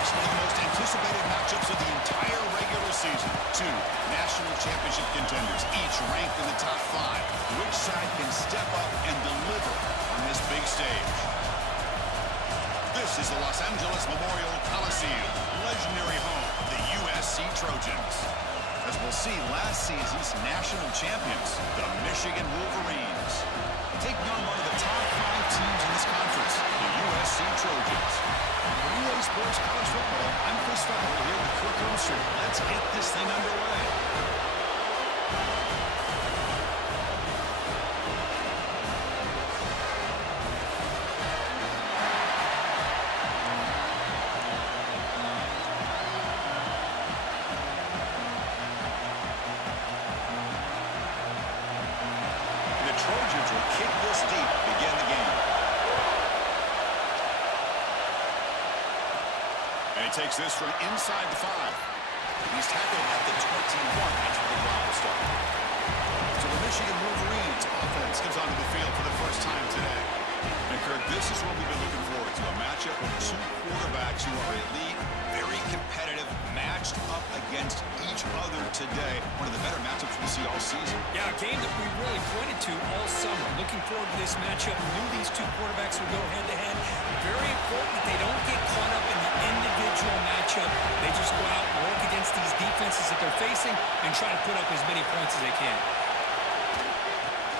folks, one of the most anticipated matchups of the entire regular season. Two national championship contenders, each ranked in the top 5. Which side can step up and deliver on this big stage? This is the Los Angeles Memorial Coliseum, legendary home of the USC Trojans. As we'll see, last season's national champions, the Michigan Wolverines, taking on one of the top 5 teams in this conference, the USC Trojans. For EA Sports College Football, I'm Chris Fowler here with Kirk Armstrong. Let's get this thing underway. Takes this from inside the 5. He's tackled at the 21. That's where the problem started. So the Michigan Wolverines offense comes onto the field for the first time today. And Kirk, this is what we've been looking forward to, a matchup with 2 quarterbacks who are elite, very competitive, matched up against each other today. One of the better matchups we'll see all season. Yeah, a game that we really pointed to all summer. Looking forward to this matchup. Knew these 2 quarterbacks would go head-to-head. Very important that they don't get caught up in the individual matchup. They just go out and work against these defenses that they're facing and try to put up as many points as they can.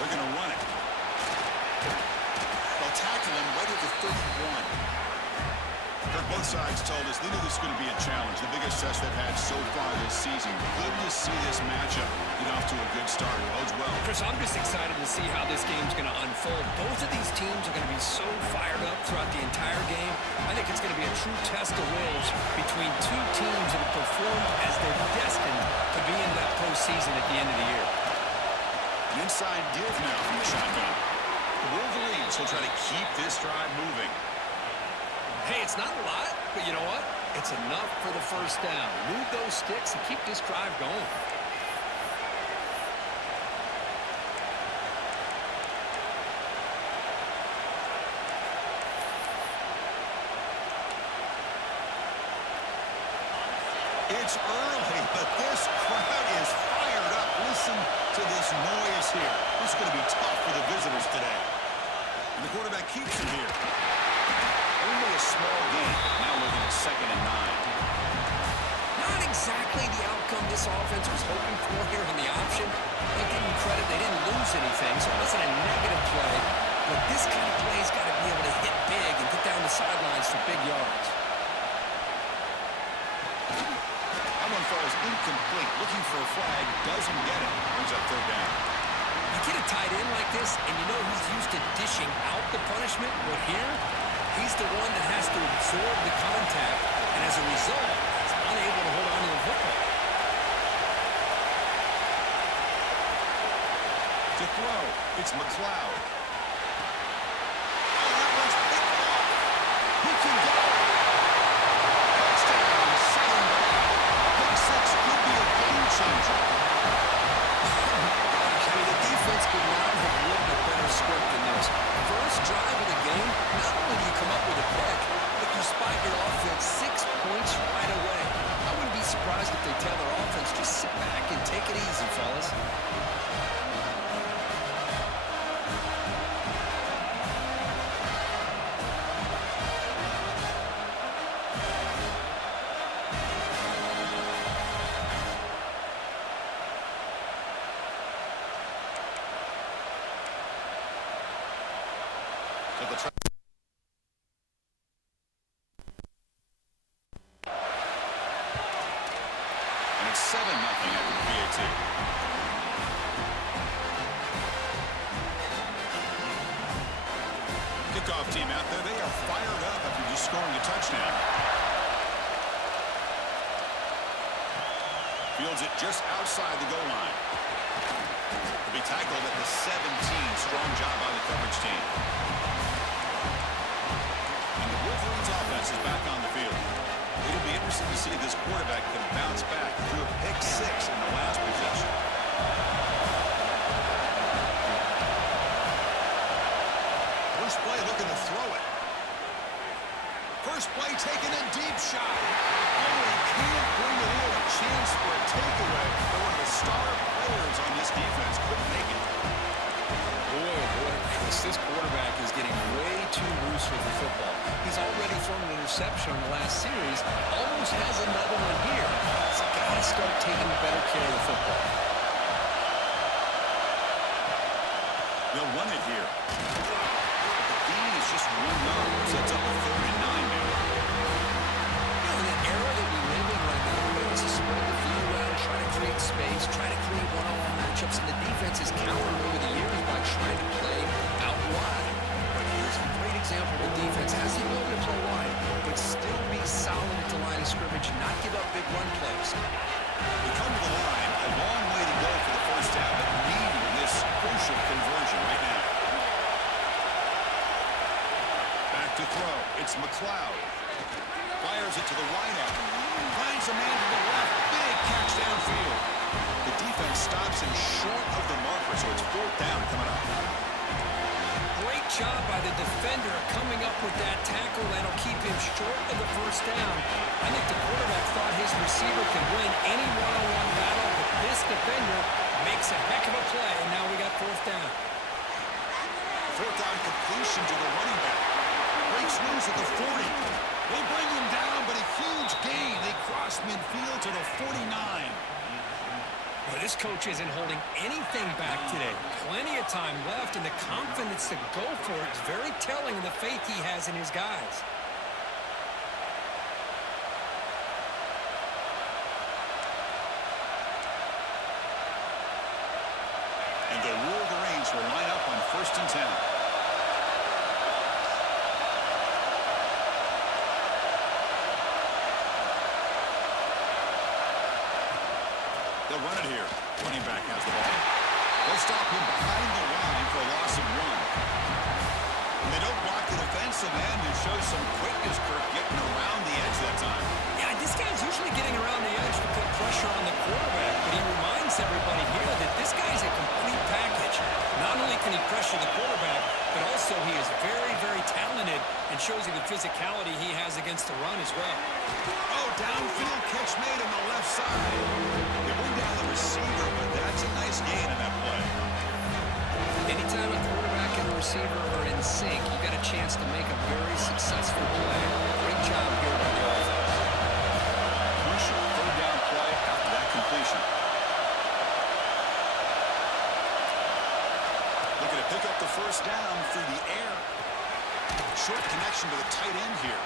They're going to run it. They'll tackle him right at the 31. Kirk, both sides told us they knew this was going to be a challenge, the biggest test they've had so far this season. Good to see this matchup get off to a good start. It bodes well. Chris, I'm just excited to see how this game's going to unfold. Both of these teams are going to be so fired up throughout the entire game. I think it's going to be a true test of wills between 2 teams that have performed as they're destined to be in that postseason at the end of the year. An inside give now from the shotgun. The Wolverines will try to keep this drive moving. Hey, it's not a lot, but you know what? It's enough for the first down. Move those sticks and keep this drive going. It's early, but this crowd is fired up. Listen to this noise here. This is going to be tough for the visitors today. And the quarterback keeps him here. Only a small gain. Now looking at 2nd and 9. Not exactly the outcome this offense was hoping for here on the option. They give them credit. They didn't lose anything, so it wasn't a negative play. But this kind of play's got to be able to hit big and get down the sidelines for big yards. That one falls incomplete. Looking for a flag. Doesn't get it. Brings up 3rd down. You get a tight end like this, and you know he's used to dishing out the punishment. But here, he's the one that has to absorb the contact, and as a result, he's unable to hold on to the football. To throw, it's McLeod. Oh, that one's picked off. He can go. Touchdown, Southern Cal. Pick 6 could be a game changer. Gosh, I mean, the defense could not have written a better script than this. First drive of the game, not only do you come up with a pick, but you spike your offense 6 points right away. I wouldn't be surprised if they tell their offense, just sit back and take it easy, fellas. And it's 7-0 after the PAT. Kickoff team out there, they are fired up after just scoring a touchdown. Fields it just outside the goal line. To be tackled at the 17. Strong job by the coverage team. And the Wolverines offense is back on the field. It'll be interesting to see if this quarterback can bounce back through a pick 6 in the last possession. First play looking to throw it. First play taken a deep shot. Oh, he can't bring it in. A chance for a takeaway. But one of the star players on this defense couldn't make it. Boy, Chris, this quarterback is getting way too loose with the football. He's already thrown an interception in the last series. Almost has another one here. He's got to start taking better care of the football. They'll run it here. The gain is just 1 yard. Sets up a 3rd and 9 now. In the era that we live in right now, we want to spread the field around, try to create space, try to create one-on-one matchups, and the defense is countered over the years by trying to play out wide. But here's a great example. The defense has the ability to play wide, but still be solid at the line of scrimmage and not give up big run plays. We come to the line. A long way to go for the first down, but needing this crucial conversion right now. Back to throw. It's McLeod. Fires it to the wideout. Finds a man to the left. Big catch downfield. The defense stops him short of the marker, so it's 4th down coming up. Great job by the defender coming up with that tackle that'll keep him short of the first down. I think the quarterback thought his receiver could win any one-on-one battle, but this defender makes a heck of a play, and now we got 4th down. 4th down completion to the running back. Breaks loose at the 40. They bring him down, but a huge gain. They cross midfield to the 49. Well, this coach isn't holding anything back today. Plenty of time left, and the confidence to go for it is very telling of the faith he has in his guys. And the Wolverines will line up on 1st and 10. They'll run it here. Running back has the ball. They'll stop him behind the line for a loss of 1. And they don't block the defensive end and show some quickness, Kirk, getting around the edge that time. Yeah, this guy's usually getting around the edge to put pressure on the quarterback, but he reminds everybody here that this guy's a complete package. Not only can he pressure the quarterback, but also he is very, very talented and shows you the physicality he has against the run as well. Oh, downfield catch made on the left side. They bring down the receiver, but that's a nice gain in that play. Anytime a quarterback and a receiver are in sync, you got a chance to make a very successful play. Great job here by the offense. Crucial 3rd down play after that completion. Looking to pick up the 1st down through the air. Short connection to the tight end here.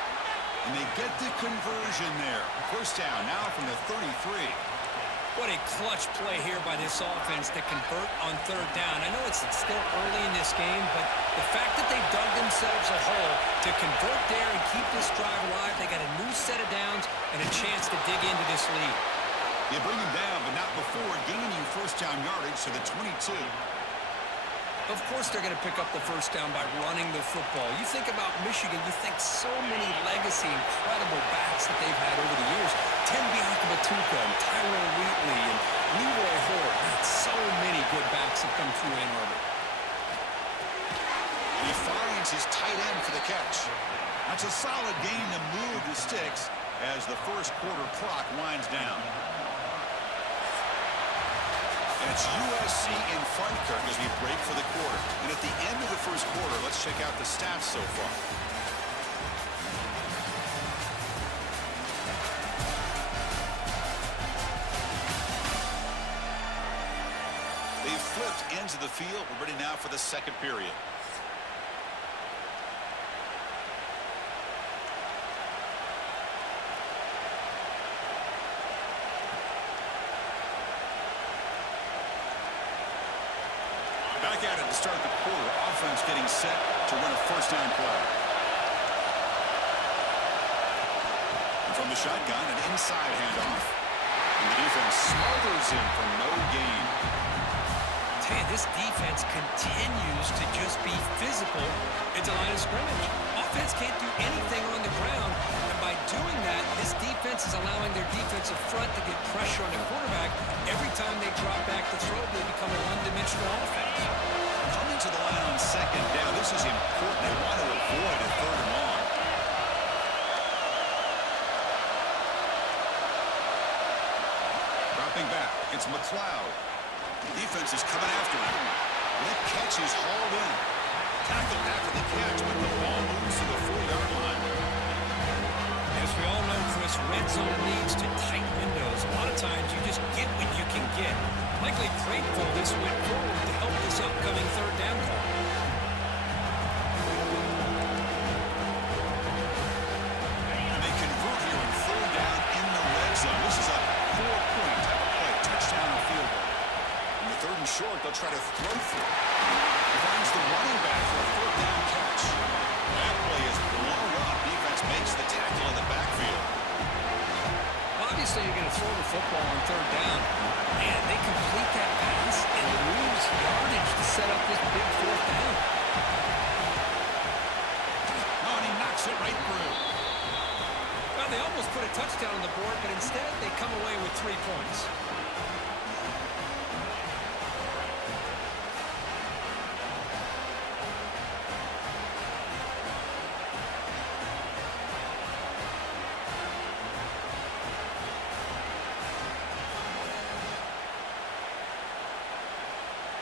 And they get the conversion there. 1st down now from the 33. What a clutch play here by this offense to convert on 3rd down. I know it's still early in this game, but the fact that they dug themselves a hole to convert there and keep this drive alive, they got a new set of downs and a chance to dig into this lead. They bring him down, but not before gaining 1st down yardage to the 22. Of course they're going to pick up the 1st down by running the football. You think about Michigan, you think so many legacy, incredible backs that they've had over the years. Tim Biakabatuka and Tyrone Wheatley and Leroy Hort. So many good backs have come through Ann Arbor. And he finds his tight end for the catch. That's a solid gain to move the sticks as the 1st quarter clock winds down. And it's USC in front, Kirk, as we break for the quarter. And at the end of the 1st quarter, let's check out the stats so far. They've flipped into the field. We're ready now for the 2nd period. Back at it to start the quarter. Offense getting set to run a 1st down play. And from the shotgun, an inside handoff. And the defense smothers him for no gain. Tell you, this defense continues to just be physical at the line of scrimmage. Offense can't do anything on the ground, and by doing that, this defense is allowing their defensive front to get pressure on the quarterback. Every time they drop back to throw, they become a one-dimensional offense. Coming to the line on 2nd down, this is important. They want to avoid a 3rd and long. Dropping back, it's McLeod. Defense is coming after him. That catch is hauled in. Tackled after the catch, but the ball moves to the 4-yard line. As we all know, Chris, red zone leads to tight windows. A lot of times you just get what you can get. Likely grateful this went forward to help this upcoming third down call. And they convert here on third down in the red zone. This is a 4-point type of play. Touchdown or field goal. In the third and short, they'll try to throw through. Finds the running back for a fourth down catch. That play is blown up. Defense makes the tackle in the backfield. Obviously, you're going to throw the football on third down. And they complete that pass and lose yardage to set up this big fourth down. Oh, and he knocks it right through. Well, they almost put a touchdown on the board, but instead they come away with 3 points.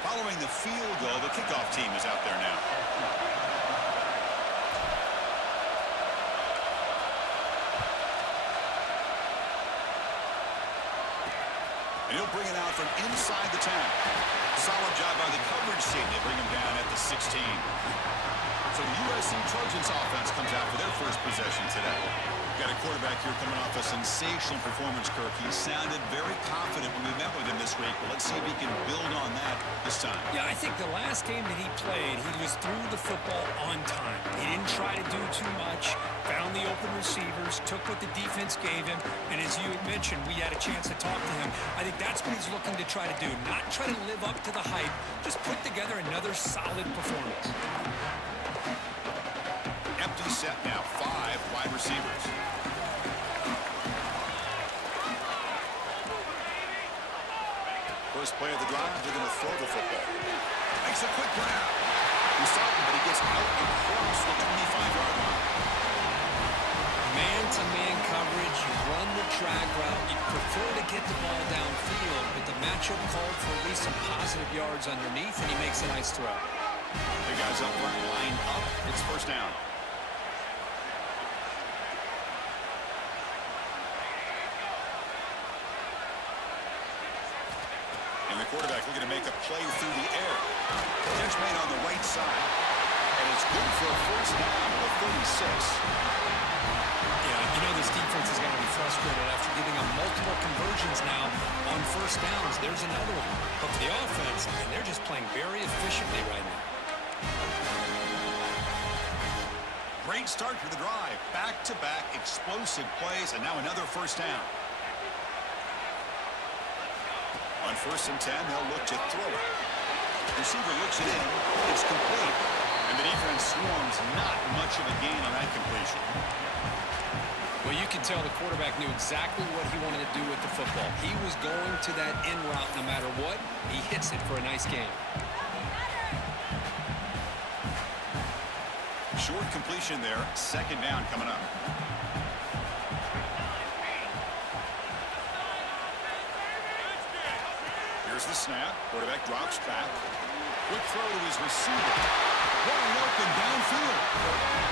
Following the field goal, the kickoff team is out there now. And he'll bring it out from inside the 10. Solid job by the coverage team. They bring him down at the 16. So the USC Trojans offense comes out for their first possession today. Got a quarterback here coming off a sensational performance, Kirk. He sounded very confident when we met with him this week. But let's see if he can build on that this time. Yeah, I think the last game that he played, he was through the football on time. He didn't try to do too much, found the open receivers, took what the defense gave him, and as you had mentioned, we had a chance to talk to him. I think that's what he's looking to try to do, not try to live up to the hype, just put together another solid performance. Empty set now, 5 wide receivers. First play of the drive, they're going to throw the football. Makes a quick grab. He stopped him, but he gets out across the 25-yard line. Man-to-man coverage, you run the drag route, you prefer to get the ball downfield, but the matchup called for at least some positive yards underneath, and he makes a nice throw. The guys up front lined up. It's first down. And the quarterback looking to make a play through the air. Catch made on the right side. And it's good for a first down at the 36. Yeah, you know this defense is going to be frustrated after giving them multiple conversions now on first downs. There's another one. But for the offense, and they're just playing very efficiently right now. Great start for the drive. Back-to-back explosive plays, and now another first down. On first and 10, they'll look to throw it. Receiver looks it in. It's complete. And the defense swarms not much of a gain on that completion. Well, you can tell the quarterback knew exactly what he wanted to do with the football. He was going to that in route no matter what. He hits it for a nice gain. Short completion there. Second down coming up. Here's the snap. Quarterback drops back. Quick throw to his receiver. Wide open downfield.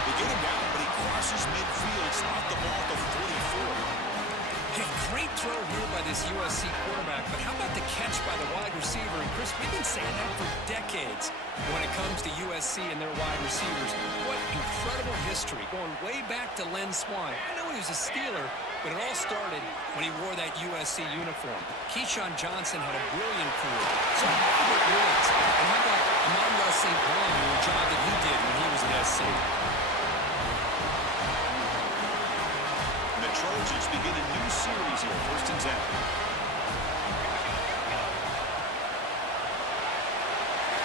They get him down, but he crosses midfield. Spot the ball at the 44. Hey, great throw here by this USC quarterback, but how about the catch by the wide receiver? And Chris, we've been saying that for decades when it comes to USC and their wide receivers. What incredible history, going way back to Len Swan. I know he was a Steeler, but it all started when he wore that USC uniform. Keyshawn Johnson had a brilliant career. So did Robert Woods. And how about Amon-Ra St. Brown and the job that he did when he was at SC? The Trojans begin a new series here, first and 10.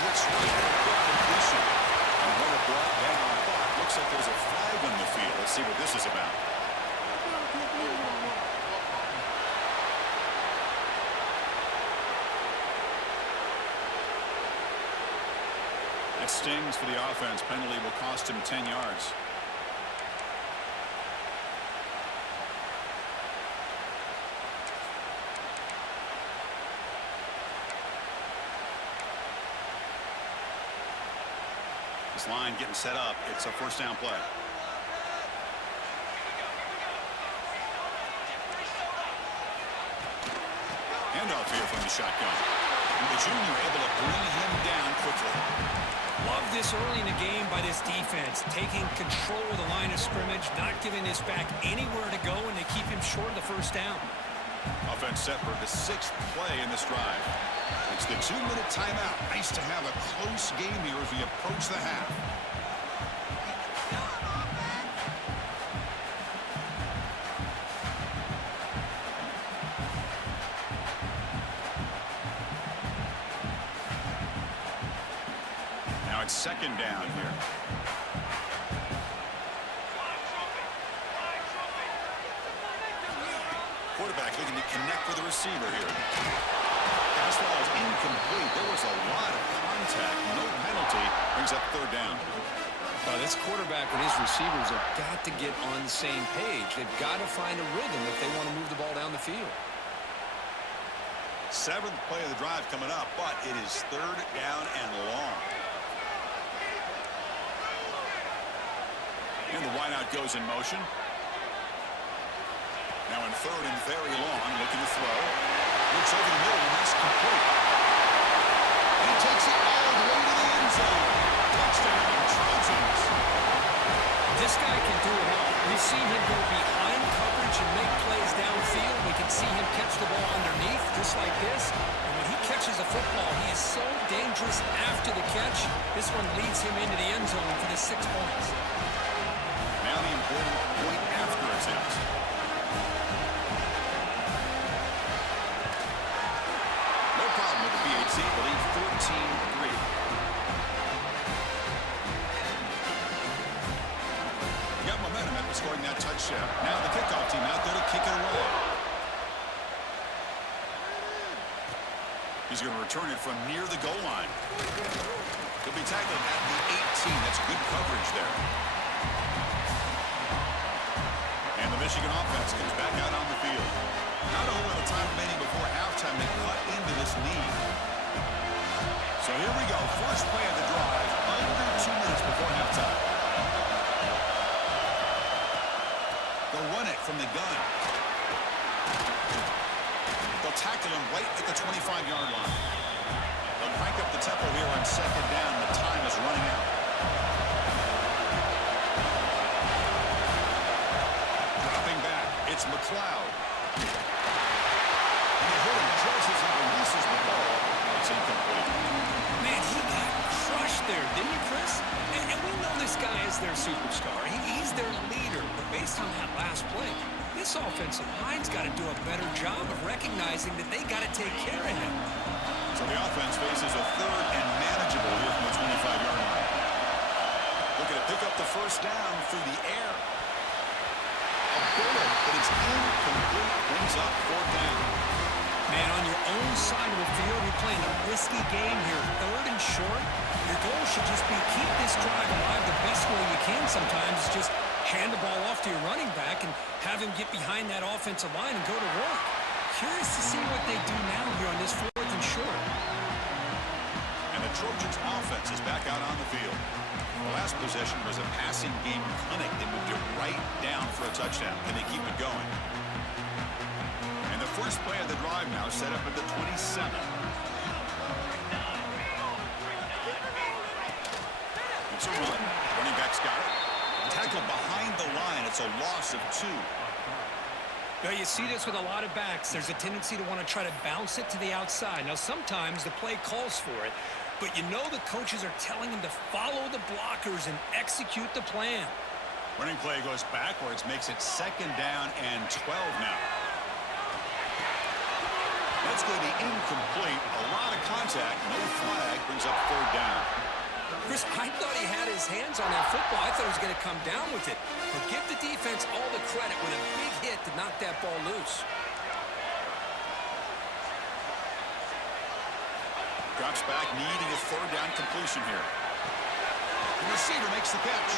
Looks right at the completion. And another brought down. Looks like there's a flag on the field. Let's see what this is about. That stings for the offense. Penalty will cost him 10 yards. this line getting set up. It's a first down play. Handoff here from the shotgun. And the junior able to bring him down quickly. Love this early in the game by this defense, taking control of the line of scrimmage, not giving this back anywhere to go, and they keep him short of the first down. Offense set for the 6th play in this drive. It's the 2-minute timeout. Nice to have a close game here as we approach the half. Now it's second down here. Quarterback looking to connect with the receiver here. Pass ball is incomplete. There was a lot of contact. No penalty. Brings up third down. This quarterback and his receivers have got to get on the same page. They've got to find a rhythm if they want to move the ball down the field. 7th play of the drive coming up, but it is third down and long. And the wideout goes in motion. Now in third and very long, looking to throw. Looks over the middle, and that's complete. And he takes it all the way to the end zone. Touchdown, Trojans. This guy can do it all. We've seen him go behind coverage and make plays downfield. We can see him catch the ball underneath, just like this. And when he catches a football, he is so dangerous after the catch. This one leads him into the end zone for the 6 points. Now the important point after attempt. No problem with the BHC. Lead 14-3. Got momentum after scoring that touchdown. Now the kickoff team out there to kick it away. He's going to return it from near the goal line. He'll be tackled at the 18. That's good coverage there. And the Michigan offense comes back out on the field. Not a whole lot of time remaining before halftime. They cut into this lead. So here we go. First play of the drive. Under 2 minutes before halftime. They'll run it from the gun. They'll tackle him right at the 25-yard line. They'll crank up the tempo here on second down. The time is running out. Dropping back, it's McLeod. And the hit him, crosses and releases the ball. It's incomplete. Man, he got crushed there, didn't you, Chris? And we know this guy is their superstar. He's their leader. But based on that last play, this offensive line's got to do a better job of recognizing that they got to take care of him. So the offense faces a third and manageable here from the 25-yard line. Looking to pick up the first down through the air. A bullet, but it's incomplete. Brings up fourth down. Man, on your own side of the field, you're playing a risky game here. Third and short. Your goal should just be keep this drive alive the best way you can sometimes. Just hand the ball off to your running back and have him get behind that offensive line and go to work. Curious to see what they do now here on this fourth and short. And the Trojans offense is back out on the field. The last possession was a passing game clinic. They moved it right down for a touchdown. Can they keep it going? And the first play of the drive now set up at the 27. It's a run. Running back's got it. Tackled behind the line. It's a loss of 2. Now, you see this with a lot of backs. There's a tendency to want to try to bounce it to the outside. Now, sometimes the play calls for it, but you know the coaches are telling them to follow the blockers and execute the plan. Running play goes backwards, makes it second down and 12 now. That's going to be incomplete. A lot of contact. No flag. Brings up third down. Chris, I thought he had his hands on that football. I thought he was going to come down with it. But give the defense all the credit with a big hit to knock that ball loose. Drops back, needing a third down completion here. The receiver makes the catch.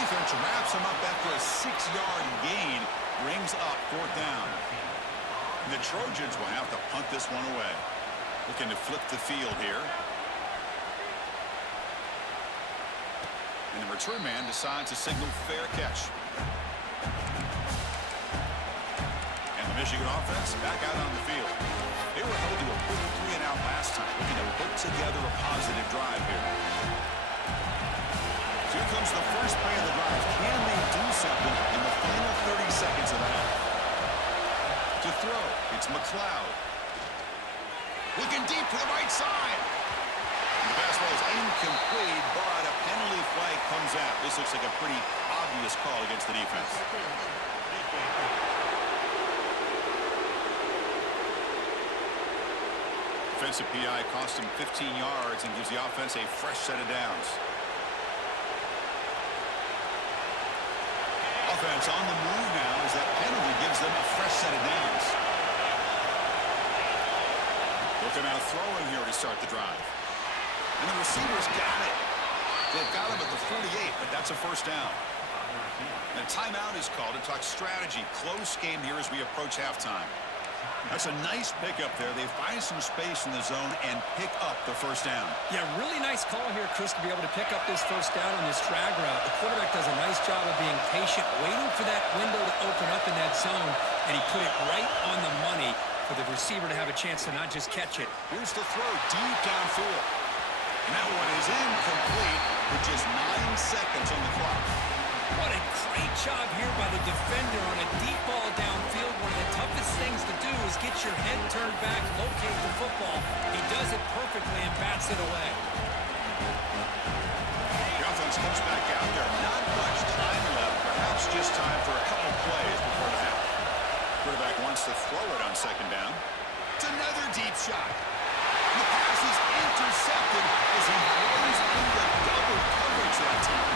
Defense wraps him up after a 6-yard gain. Brings up fourth down. And the Trojans will have to punt this one away. Looking to flip the field here. And the return man decides to signal fair catch. And the Michigan offense back out on the field. They were held to a quick 3-and-out last time, looking to put together a positive drive here. So here comes the first play of the drive. Can they do something in the final 30 seconds of the half? To throw, it's McLeod. Looking deep to the right side. The pass ball is incomplete, but a penalty flag comes out. This looks like a pretty obvious call against the defense. Defensive PI cost him 15 yards and gives the offense a fresh set of downs. Offense on the move now as that penalty gives them a fresh set of downs. Looking out throwing here to start the drive. And the receivers got it. They've got him at the 48, but that's a first down. And a timeout is called to talk strategy. Close game here as we approach halftime. That's a nice pickup there. They find some space in the zone and pick up the first down. Yeah, really nice call here, Chris, to be able to pick up this first down on this drag route. The quarterback does a nice job of being patient, waiting for that window to open up in that zone, and he put it right on the money for the receiver to have a chance to not just catch it. Here's the throw deep downfield. And that one is incomplete with just 9 seconds on the clock. What a great job here by the defender on a deep ball downfield. One of the toughest things to do is get your head turned back, locate the football. He does it perfectly and bats it away. The offense comes back out there. Not much time left. Perhaps just time for a couple plays before the half. Quarterback wants to throw it on second down. It's another deep shot. The pass is intercepted as he throws into double coverage that time.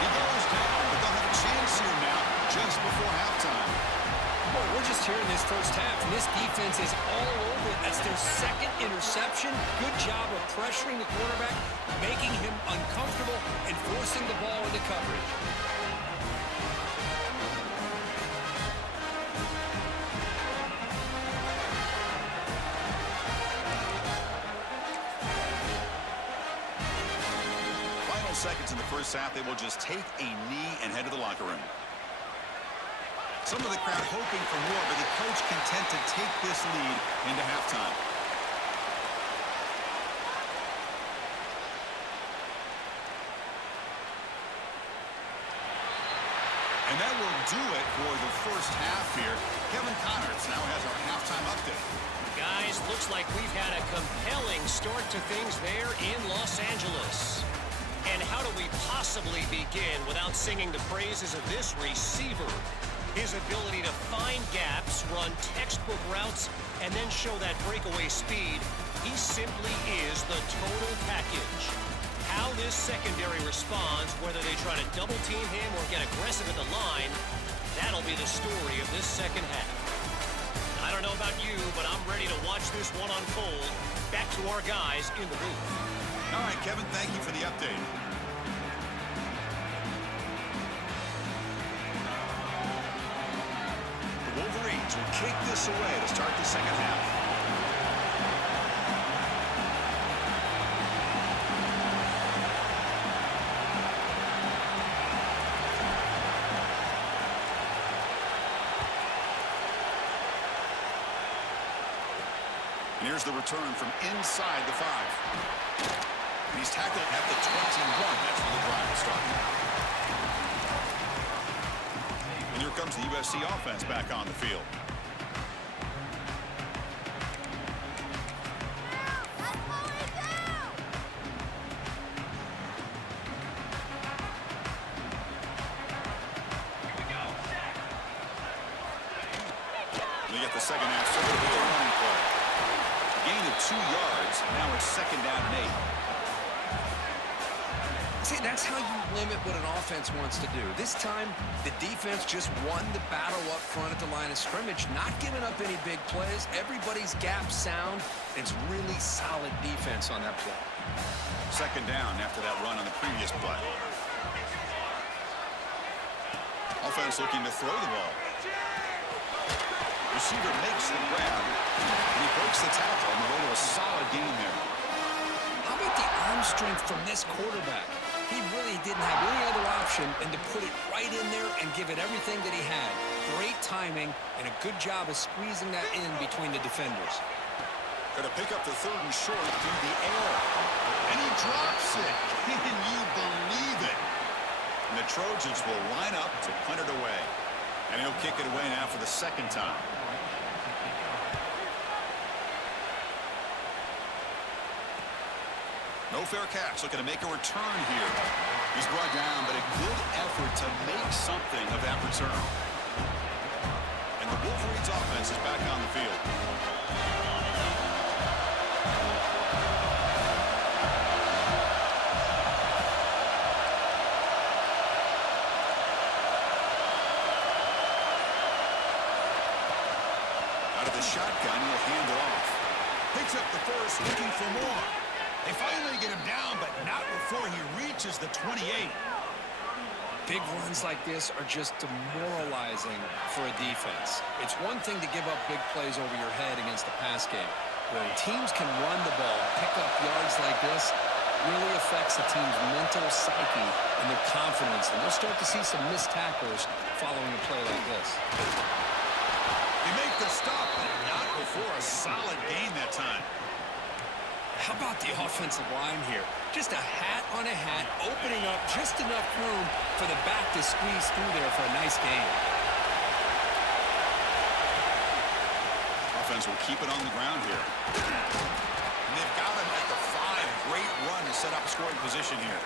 He goes down, but they'll have a chance here now just before halftime. Boy, we're just here in this first half, and this defense is all over it. That's their second interception. Good job of pressuring the quarterback, making him uncomfortable, and forcing the ball into coverage. Seconds in the first half, they will just take a knee and head to the locker room. Some of the crowd hoping for more, but the coach content to take this lead into halftime. And that will do it for the first half here. Kevin Connors now has our halftime update. Guys, looks like we've had a compelling start to things there in Los Angeles. And how do we possibly begin without singing the praises of this receiver? His ability to find gaps, run textbook routes, and then show that breakaway speed. He simply is the total package. How this secondary responds, whether they try to double team him or get aggressive at the line, that'll be the story of this second half. I don't know about you, but I'm ready to watch this one unfold. Back to our guys in the booth. All right, Kevin, thank you for the update. The Wolverines will kick this away to start the second half. And here's the return from inside the 5. He's tackled at the 21. That's where the drive will start. And here comes the USC offense back on the field. And they get the second half started with a running play. A gain of 2 yards. Now it's second down and 8. See, that's how you limit what an offense wants to do. This time, the defense just won the battle up front at the line of scrimmage, not giving up any big plays. Everybody's gap sound. It's really solid defense on that play. Second down after that run on the previous play. Offense looking to throw the ball. Receiver makes the grab, and he breaks the tackle on the way to a solid gain there. How about the arm strength from this quarterback? He really didn't have any other option than to put it right in there and give it everything that he had. Great timing and a good job of squeezing that in between the defenders. Going to pick up the 3rd and short through the air. And he drops it. Can you believe it? And the Trojans will line up to punt it away. And he'll kick it away now for the 2nd time. No fair catch, looking to make a return here. He's brought down, but a good effort to make something of that return. And the Wolverines offense is back on the field. Out of the shotgun, he'll hand it off. Picks up the first, looking for more. They finally get him down, but not before he reaches the 28. Big runs like this are just demoralizing for a defense. It's one thing to give up big plays over your head against the pass game. When teams can run the ball, pick up yards like this, really affects the team's mental psyche and their confidence. And we'll start to see some missed tackles following a play like this. They make the stop, but not before a solid gain that time. How about the offensive line here? Just a hat on a hat, opening up just enough room for the back to squeeze through there for a nice gain. Offense will keep it on the ground here. And they've got him at the 5. Great run to set up scoring position here.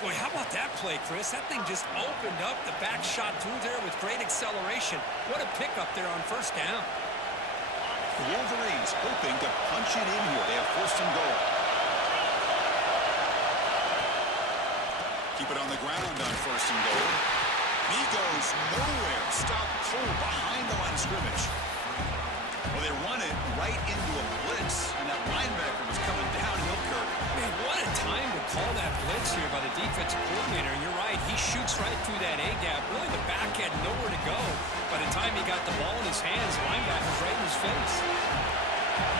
Boy, how about that play, Chris? That thing just opened up. The back shot through there with great acceleration. What a pickup there on 1st down. The Wolverines hoping to punch it in here. They have 1st and goal. Keep it on the ground on 1st and goal. He goes nowhere. Stop cold behind the line of scrimmage. Well, they run it right into a blitz, and that linebacker was coming downhill, Kirk. Man, what a time to call that blitz here by the defensive coordinator. And you're right, he shoots right through that A-gap. Really, the back had nowhere to go. By the time he got the ball in his hands, the linebacker's right in his face.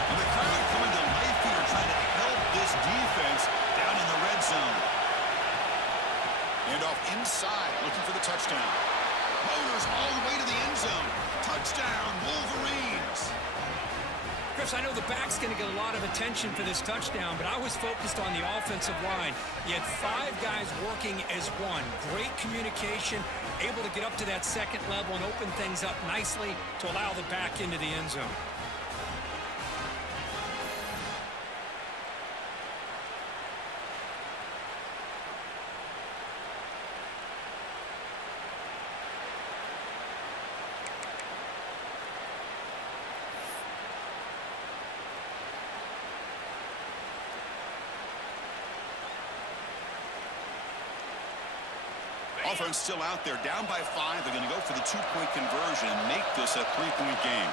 And the crowd coming to life here, trying to help this defense down in the red zone. And off inside, looking for the touchdown. Motors all the way to the end zone. Touchdown, Wolverines. Chris, I know the back's going to get a lot of attention for this touchdown, but I was focused on the offensive line. You had 5 guys working as one. Great communication, able to get up to that 2nd level and open things up nicely to allow the back into the end zone. Offense still out there, down by 5. They're going to go for the 2-point conversion and make this a 3-point game.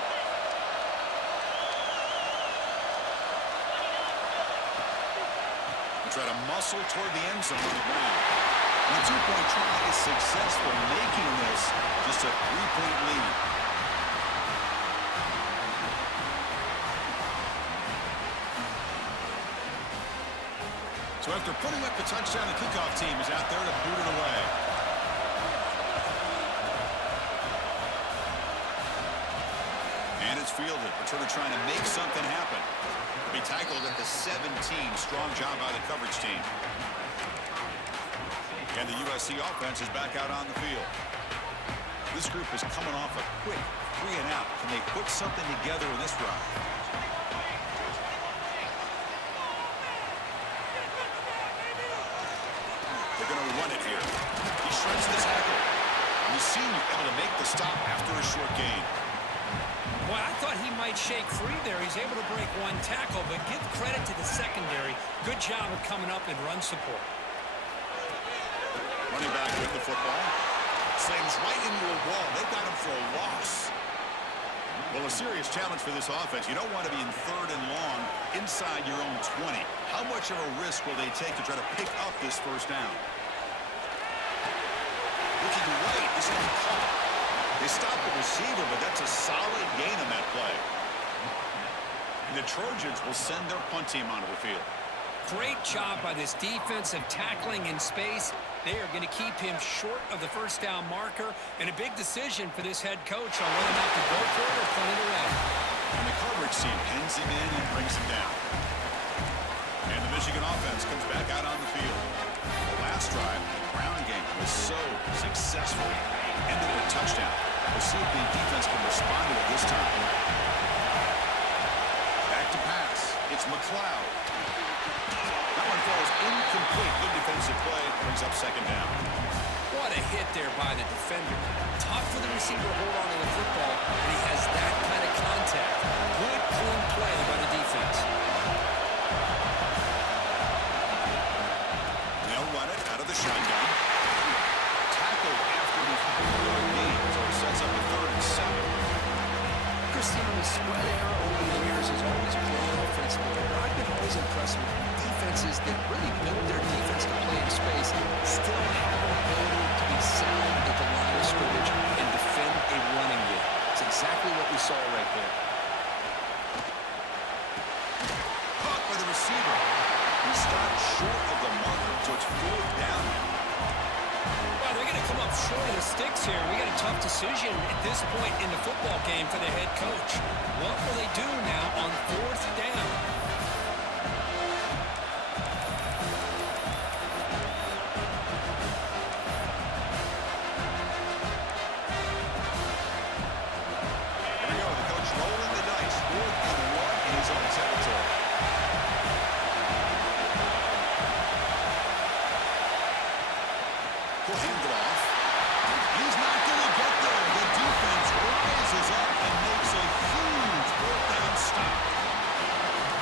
They try to muscle toward the end zone on the ground. And the 2-point try is successful, making this just a 3-point lead. So after putting up the touchdown, the kickoff team is out there to boot it away. And it's fielded. Returner trying to make something happen. Be tackled at the 17. Strong job by the coverage team. And the USC offense is back out on the field. This group is coming off a quick 3-and-out. Can they put something together in this run? They're going to run it here. He shreds the tackle. And the senior able to make the stop after a short gain. Well, I thought he might shake free there. He's able to break 1 tackle, but give credit to the secondary. Good job of coming up in run support. Running back with the football. Slings right into a wall. They've got him for a loss. Well, a serious challenge for this offense. You don't want to be in 3rd and long inside your own 20. How much of a risk will they take to try to pick up this 1st down? Looking right. This one caught. They stop the receiver, but that's a solid gain on that play. And the Trojans will send their punt team onto the field. Great job by this defensive tackling in space. They are going to keep him short of the first down marker, and a big decision for this head coach on whether or not to go for it or punt it away. And the coverage team pins him in and brings him down. And the Michigan offense comes back out on the field. The last drive, the ground game was so successful. Ended in a touchdown. We'll see if the defense can respond to it this time. Back to pass. It's McLeod. That one falls incomplete. Good defensive play. Brings up second down. What a hit there by the defender. Tough for the receiver to hold on to the football, and he has that kind of contact. Good, clean play by the defense. They'll run it out of the shotgun. Tackle after the gain, so it sets up a 3rd and 7. Christine, the spread era over the years has always played offensively. I've been always impressed with defenses that really build their defense to play in space, still have an ability to be sound at the line of scrimmage and defend a running game. It's exactly what we saw right there. Caught by the receiver. He stopped short of the marker, so it's 4th down. Well, they're going to come up short of the sticks here. We got a tough decision at this point in the football game for the head coach. What will they do now on 4th down? Here we go. The coach rolling the dice. 4th and 1 in his own territory. He'll hand it off. He's not going to get there. The defense rises up and makes a huge 4th down stop.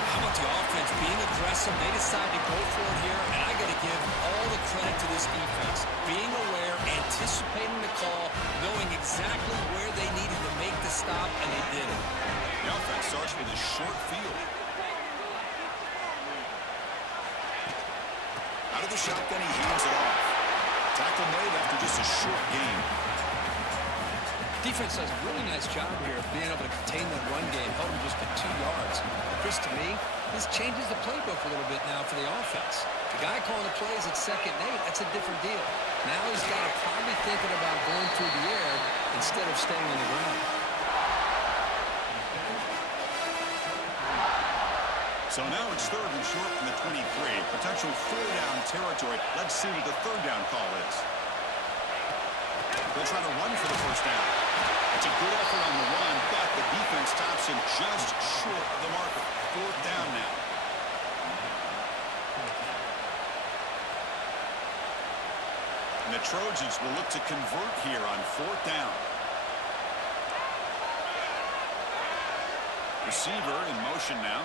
How about the offense being aggressive? They decide to go for it here, and I got to give all the credit to this defense. Being aware, anticipating the call, knowing exactly where they needed to make the stop, and they did it. The offense starts with a short field. Out of the shotgun, he hands it off. Tackle made after just a short game. Defense does a really nice job here of being able to contain that run game, held him just at 2 yards. Chris, to me, this changes the playbook a little bit now for the offense. The guy calling the plays at 2nd and 8, that's a different deal. Now he's got to probably thinking about going through the air instead of staying on the ground. So now it's 3rd and short from the 23. Potential 4-down territory. Let's see what the 3rd down call is. They'll try to run for the 1st down. It's a good effort on the run, but the defense stops him just short of the marker. 4th down now. And the Trojans will look to convert here on 4th down. Receiver in motion now.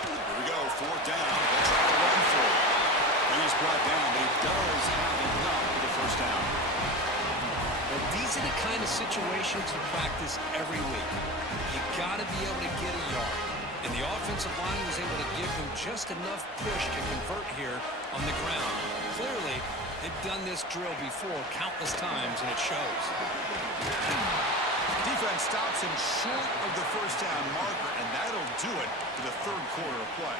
Here we go, 4th down. They'll try to run for it. And he's brought down, but he does have enough for the 1st down. Well, these are the kind of situations you practice every week. You got to be able to get a yard. And the offensive line was able to give him just enough push to convert here on the ground. Clearly, they've done this drill before countless times, and it shows. Defense stops him short of the 1st down marker, and that'll do it for the 3rd quarter of play.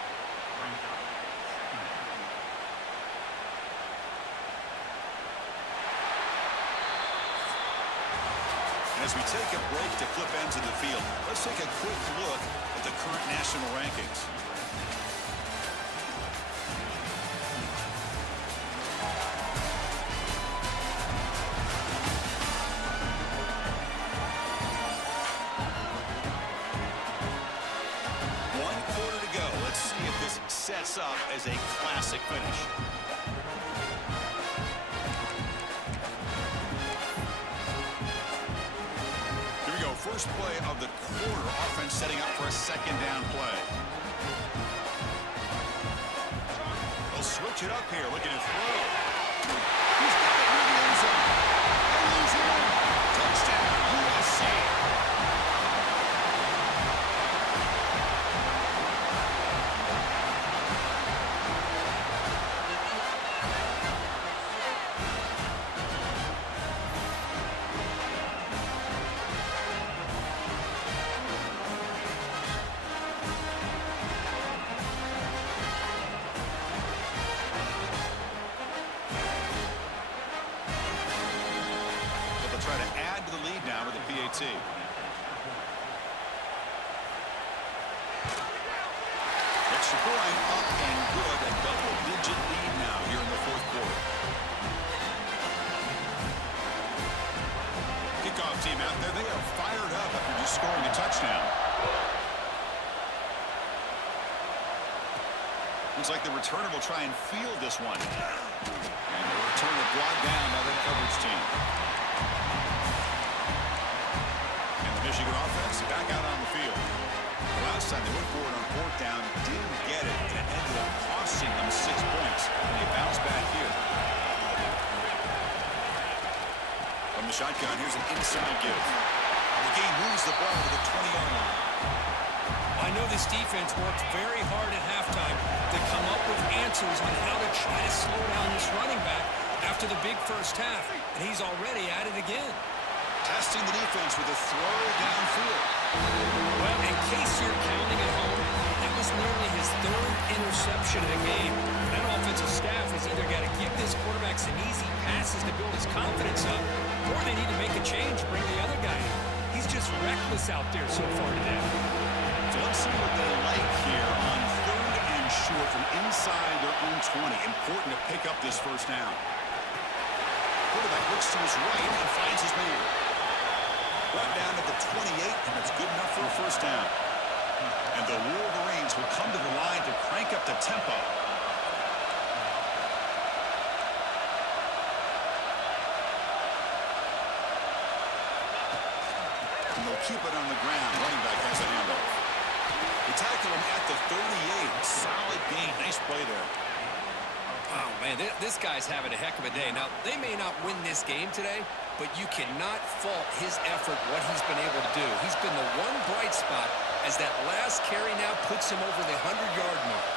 And as we take a break to flip ends of the field, let's take a quick look at the current national rankings. Sets up as a classic finish. Here we go. First play of the quarter. Offense setting up for a 2nd down play. They'll switch it up here. Looking to throw. He's got it near the end zone. And he's in. Touchdown, USC. they'll try to add to the lead now with a PAT. Extra point up and good. A double-digit lead now here in the fourth quarter. Kickoff team out there. They are fired up after just scoring a touchdown. Looks like the returner will try and field this one. And the returner brought down by the coverage team. And the Michigan offense back out on the field. Last time they went for it on fourth down, didn't get it, and it ended up costing them 6 points. And they bounce back here. From the shotgun, here's an inside give. The game moves the ball to the 20-yard line. I know this defense worked very hard at halftime to come up with answers on how to try to slow down this running back after the big first half, and he's already at it again. Testing the defense with a throw downfield. Well, in case you're counting at home, that was nearly his third interception of the game. That offensive staff has either got to give this quarterback some easy passes to build his confidence up, or they need to make a change, bring the other guy in. He's just reckless out there so far today. So let's see what they like here on third and short from inside their own 20. Important to pick up this first down. Quarterback looks to his right and finds his man. Brought down at the 28, and it's good enough for a first down. And the Wolverines will come to the line to crank up the tempo. And they'll keep it on the ground. Running back has a handoff. They tackle him at the 38. Solid gain. Nice play there. Wow, man, this guy's having a heck of a day. Now, they may not win this game today, but you cannot fault his effort, what he's been able to do. He's been the one bright spot as that last carry now puts him over the 100-yard mark.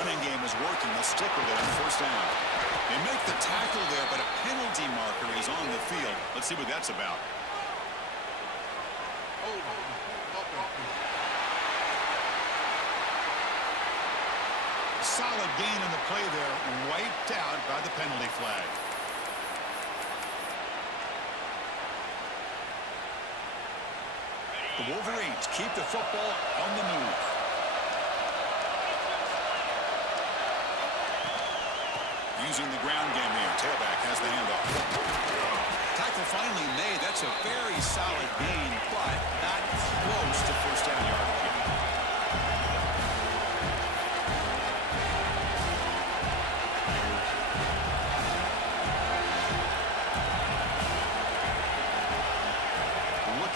Running game is working. They'll stick with it on first down. They make the tackle there, but a penalty marker is on the field. Let's see what that's about. Solid gain in the play there, wiped out by the penalty flag. The Wolverines keep the football on the move. Using the ground game here. Tailback has the handoff. Tackle finally made. That's a very solid gain, but not close to first down yardage.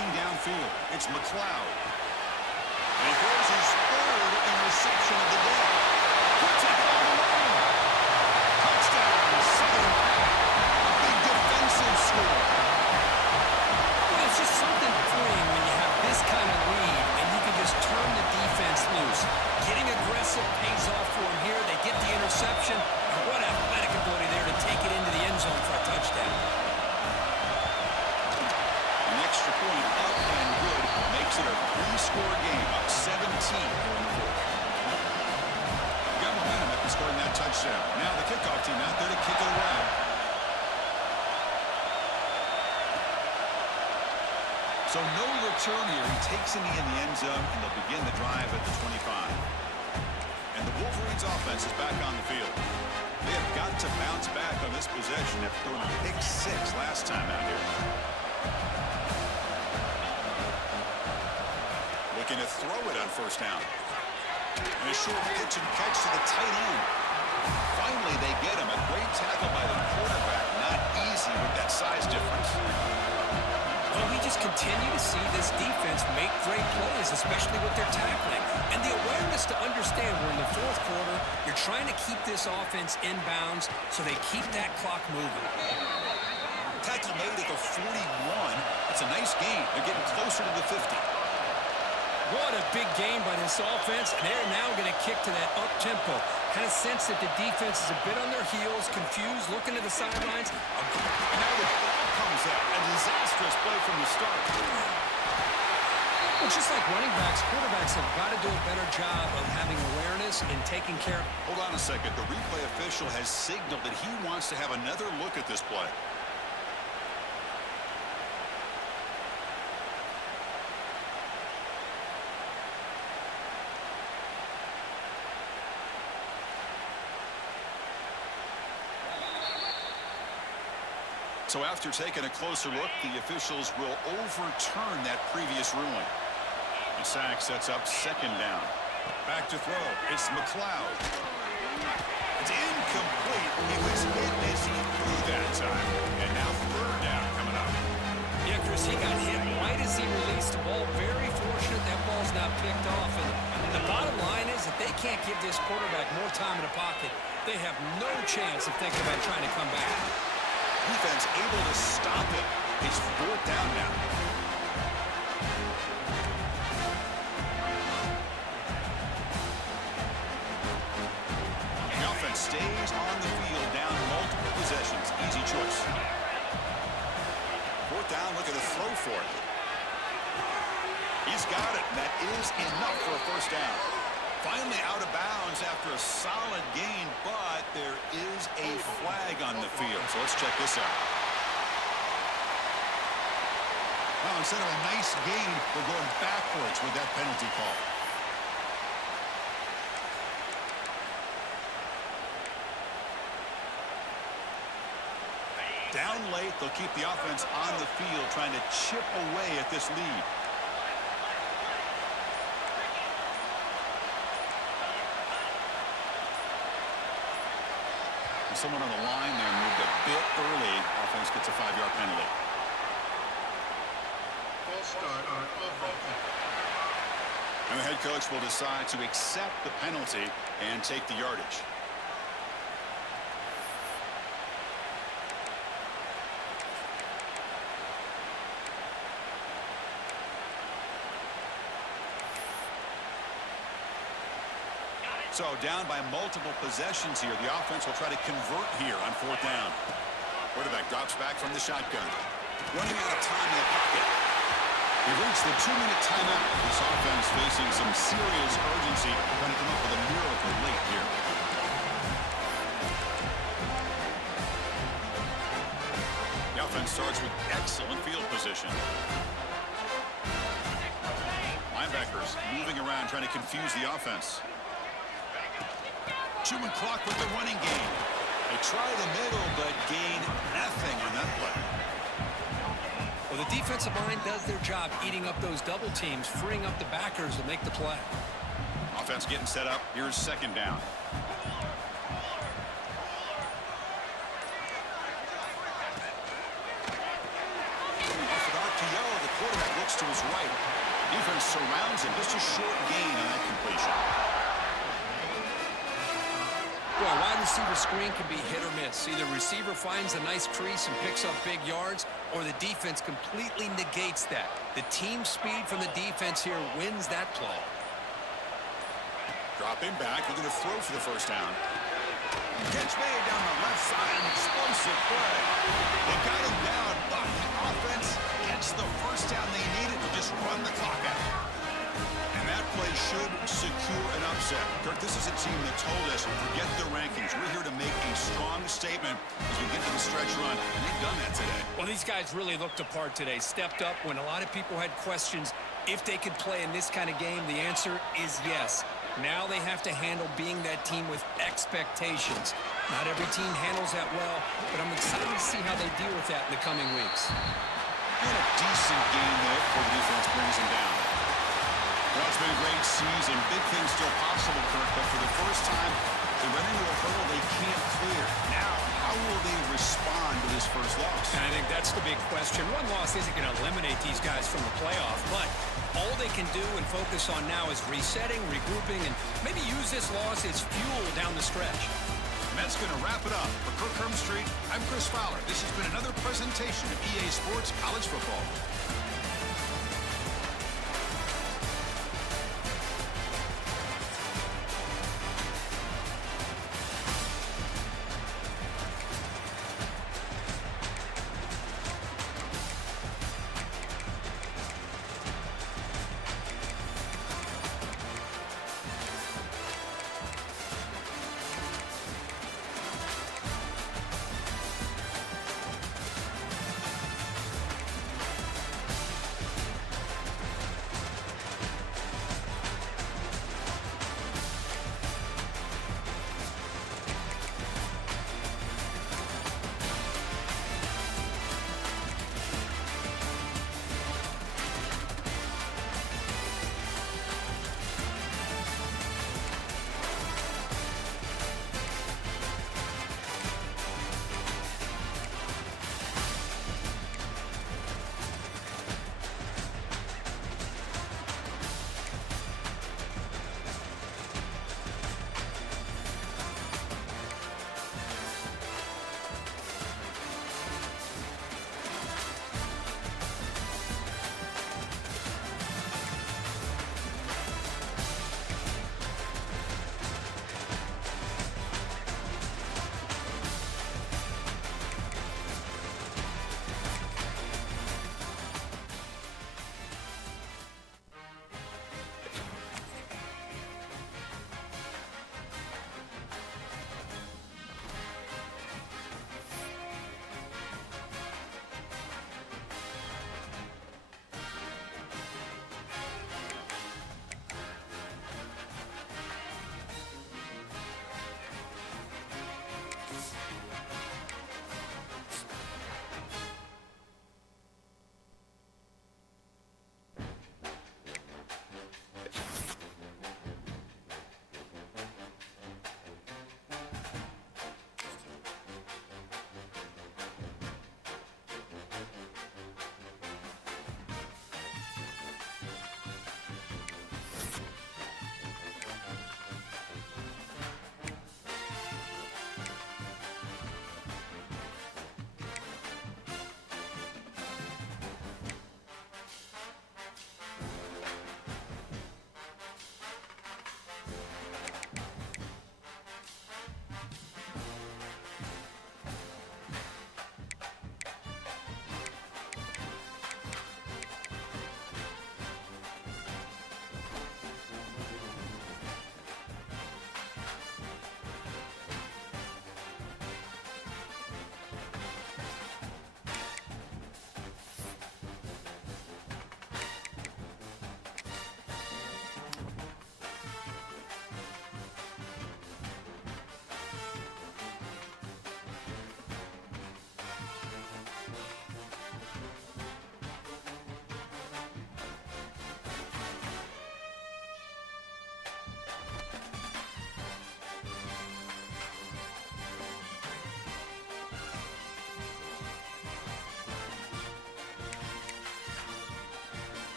Downfield, it's McLeod. And he throws his third interception of the day. Puts it all the way. Touchdown, Southern Cal. A big defensive score. Well, it's just something freeing when you have this kind of lead and you can just turn the defense loose. Getting aggressive pays off for him here. They get the interception. And what athletic ability there to take it into the end zone for a touchdown. Extra point up and good. Makes it a 3-score game. Up 17 here in the fourth. Got momentum after scoring that touchdown. Now the kickoff team out there to kick it away. So no return here. He takes it in the end zone, and they'll begin the drive at the 25. And the Wolverines offense is back on the field. They have got to bounce back on this possession after throwing a pick 6 last time out here. Looking to throw it on first down. And a short pitch and catch to the tight end. Finally, they get him. A great tackle by the quarterback. Not easy with that size difference. Well, we just continue to see this defense make great plays, especially with their tackling. And the awareness to understand we're in the fourth quarter, you're trying to keep this offense in bounds so they keep that clock moving. Tackle made at the 41. It's a nice gain. They're getting closer to the 50. What a big game by this offense, and they're now going to kick to that up-tempo. Kind of sense that the defense is a bit on their heels, confused, looking to the sidelines. Now the ball comes out. A disastrous play from the start. Well, just like running backs, quarterbacks have got to do a better job of having awareness and taking care. Hold on a second. The replay official has signaled that he wants to have another look at this play. So after taking a closer look, the officials will overturn that previous ruling. The sack sets up second down. Back to throw. It's McLeod. It's incomplete. He was hit as he threw that time. And now third down coming up. Yeah, Chris, he got hit right as he released the ball. Very fortunate that ball's not picked off. And the bottom line is that they can't give this quarterback more time in the pocket. They have no chance of thinking about trying to come back. Defense able to stop it. It's fourth down now. The offense stays on the field, down multiple possessions. Easy choice. Fourth down, look at the throw for it. He's got it. That is enough for a first down. Finally out of bounds after a solid gain, but there is a flag on the field. So let's check this out. Well, instead of a nice gain, we're going backwards with that penalty call. Down late, they'll keep the offense on the field, trying to chip away at this lead. Someone on the line there moved a bit early. Offense gets a 5-yard penalty. False start on offense. And the head coach will decide to accept the penalty and take the yardage. So down by multiple possessions here. The offense will try to convert here on fourth down. Quarterback drops back from the shotgun. Running out of time in the pocket. We've reached the 2-minute timeout. This offense facing some serious urgency. Trying to come up with a miracle late here. The offense starts with excellent field position. Linebackers moving around trying to confuse the offense. Chewing clock with the running game. They try the middle, but gain nothing on that play. Well, the defensive line does their job eating up those double teams, freeing up the backers to make the play. Offense getting set up. Here's second down. Off an RPO, the quarterback looks to his right. Defense surrounds him. Just a short gain on that completion. Well, wide receiver screen can be hit or miss. Either receiver finds a nice crease and picks up big yards, or the defense completely negates that. The team speed from the defense here wins that play. Dropping back, looking to throw for the first down. Catch made down the left side, an explosive play. They got him down, but the offense gets the first down they needed to just run the clock out. And that play should secure an upset. Kirk, this is a team that told us, forget the rankings. We're here to make a strong statement as we get to the stretch run, and they've done that today. Well, these guys really looked apart today. Stepped up when a lot of people had questions if they could play in this kind of game. The answer is yes. Now they have to handle being that team with expectations. Not every team handles that well, but I'm excited to see how they deal with that in the coming weeks. And a decent game there before the defense brings him down. Well, it's been a great season. Big things still possible, Kirk, but for the first time, they run into a hurdle they can't clear. Now, how will they respond to this first loss? And I think that's the big question. One loss isn't going to eliminate these guys from the playoff, but all they can do and focus on now is resetting, regrouping, and maybe use this loss as fuel down the stretch. And that's going to wrap it up. For Kirk Street, I'm Chris Fowler. This has been another presentation of EA Sports College Football.